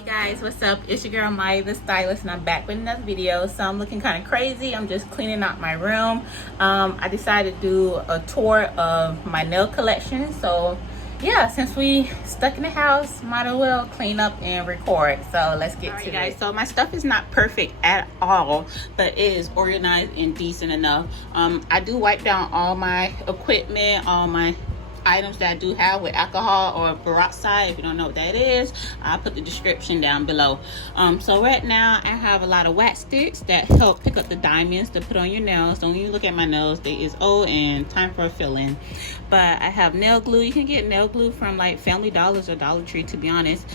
Hey guys, what's up? It's your girl Maya the stylist, and I'm back with another video. So I'm looking kind of crazy. I'm just cleaning out my room. I decided to do a tour of my nail collection. So yeah, since we stuck in the house, might as well clean up and record. So let's get to it, guys. So my stuff is not perfect at all, but it is organized and decent enough. I do wipe down all my equipment, all my items that I do have with alcohol or peroxide. If you don't know what that is, I'll put the description down below. So right now I have a lot of wax sticks that help pick up the diamonds to put on your nails. So when you look at my nails, they is old and time for a fill-in. But I have nail glue. You can get nail glue from like Family Dollars or Dollar Tree, to be honest.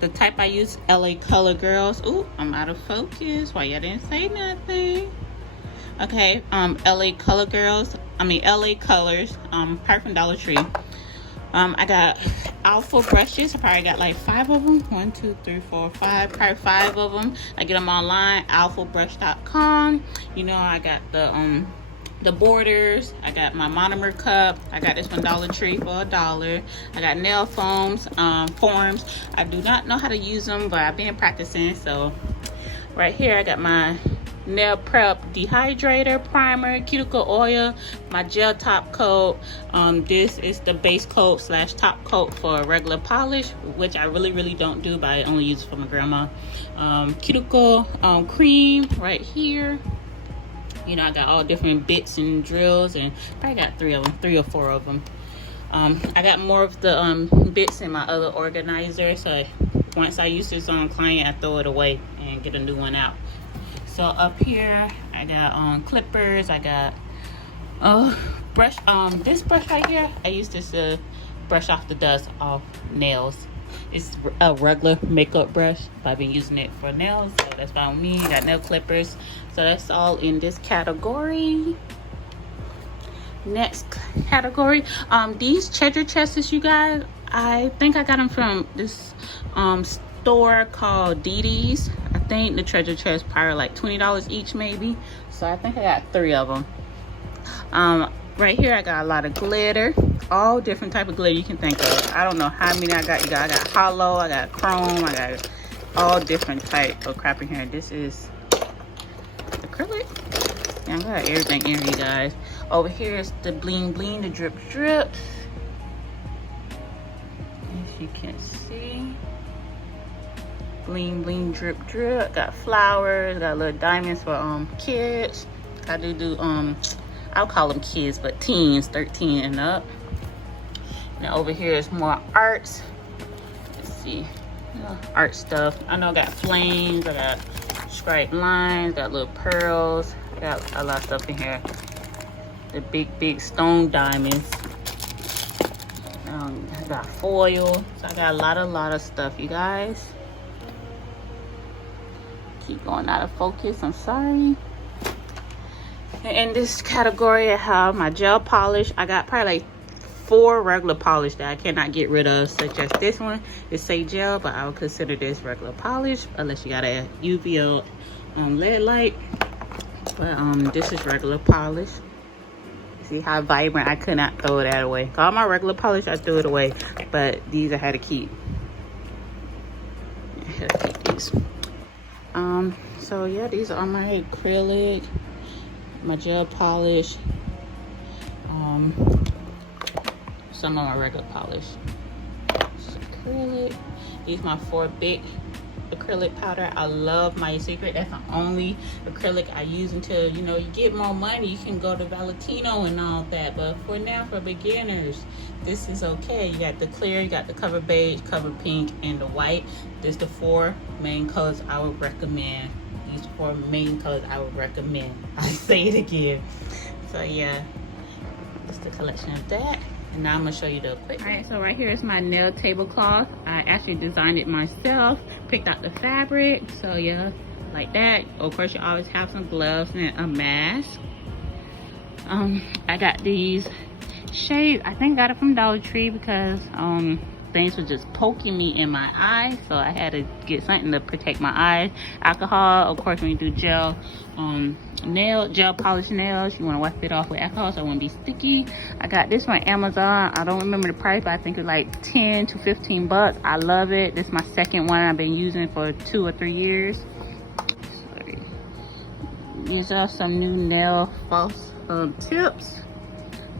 The type I use, LA Color Girls. Ooh, I'm out of focus. Why y'all didn't say nothing? Okay, LA Color Girls. LA Colors, probably from Dollar Tree. I got alpha brushes. I probably got like 5 of them. 1, 2, 3, 4, 5. Probably 5 of them. I get them online, alphabrush.com. You know, I got the borders. I got my monomer cup. I got this from Dollar Tree for $1. I got nail foams, forms. I do not know how to use them, but I've been practicing. So right here I got my nail prep dehydrator, primer, cuticle oil, my gel top coat. This is the base coat / top coat for regular polish, which I really don't do, but I only use it for my grandma. Cuticle cream right here. You know, I got all different bits and drills, and probably got 3 or 4 of them. I got more of the bits in my other organizer, so once I use this on a client, I throw it away and get a new one out. So up here I got clippers. I got brush. This brush right here, I use this to brush off the dust off nails. It's a regular makeup brush, but I've been using it for nails, so that's fine with me. Got nail clippers. So that's all in this category. Next category, these treasure chests, you guys, I think I got them from this store called Dee Dee's. I think the treasure chest probably like $20 each, maybe. So I think I got 3 of them. Right here I got a lot of glitter, all different type of glitter you can think of. I don't know how many I got. You guys, I got hollow, I got chrome, I got all different type of crap in here. This is acrylic. Yeah, I got everything in here, you guys. Over here is the bling bling, the drip drip. As you can see, bling bling, drip drip. Got flowers, got little diamonds for kids. I do I'll call them kids, but teens, 13 and up. Now over here is more arts. Let's see, art stuff. I know I got flames, I got striped lines, got little pearls. I got a lot of stuff in here. The big stone diamonds. I got foil. So I got a lot of stuff, you guys. Keep going out of focus, I'm sorry. In this category I have my gel polish. I got probably like 4 regular polish that I cannot get rid of, such as this one. It say gel, but I would consider this regular polish unless you got a UV LED light. But this is regular polish. See how vibrant? I could not throw that away. All my regular polish, I threw it away, but these I had to keep. I had to keep these. So yeah, these are my acrylic, my gel polish, some of my regular polish. This is acrylic. These are my 4 big acrylic powder. I love my secret. That's the only acrylic I use until, you know, you get more money. You can go to Valentino and all that, but for now, for beginners, this is okay. You got the clear, you got the cover beige, cover pink, and the white. This the 4 main colors I would recommend. These 4 main colors I would recommend. I say it again. So yeah, that's the collection of that. And now I'm gonna show you the equipment. All right, so right here is my nail tablecloth. I actually designed it myself, picked out the fabric. So yeah, like that. Of course, you always have some gloves and a mask. I got these shades. I think I got it from Dollar Tree because things were just poking me in my eye, so I had to get something to protect my eyes. Alcohol, of course, when you do gel, nail gel polish nails. You want to wipe it off with alcohol so it won't be sticky. I got this from Amazon. I don't remember the price, but I think it's like 10 to 15 bucks. I love it. This is my second one. I've been using it for 2 or 3 years. Sorry. These are some new nail false tips.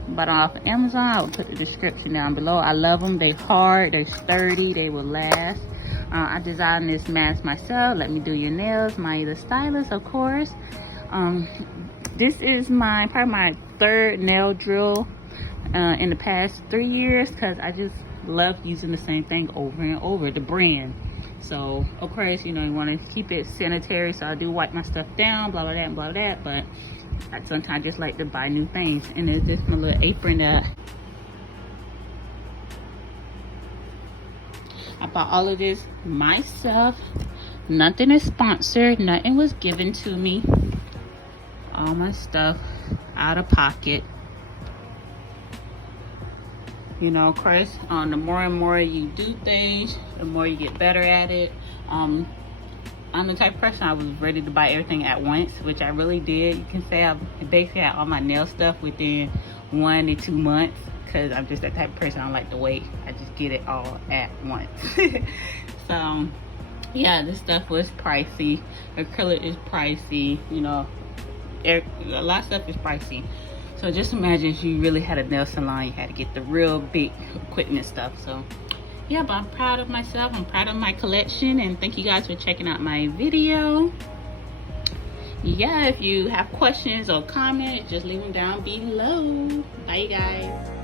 Bought off of Amazon. I will put the description down below. I love them. They're hard, they're sturdy, they will last. I designed this mask myself. Let me do your nails. My the stylist, of course. This is probably my third nail drill in the past 3 years, because I just love using the same thing over and over, the brand. So of course, you know, you want to keep it sanitary, so I do wipe my stuff down, blah blah that and blah blah that, but I sometimes just like to buy new things. And there's this my little apron that I bought all of this myself. Nothing is sponsored, nothing was given to me. All my stuff out of pocket. You know, of course, the more and more you do things, the more you get better at it. I'm the type of person I was ready to buy everything at once, which I really did. You can say I basically had all my nail stuff within 1 to 2 months, because I'm just that type of person. I don't like to wait. I just get it all at once. So yeah, this stuff was pricey. Acrylic is pricey, you know, a lot of stuff is pricey. So just imagine if you really had a nail salon, you had to get the real big equipment stuff. So yeah, but I'm proud of myself. I'm proud of my collection, and thank you guys for checking out my video. Yeah, if you have questions or comments, just leave them down below. Bye, you guys.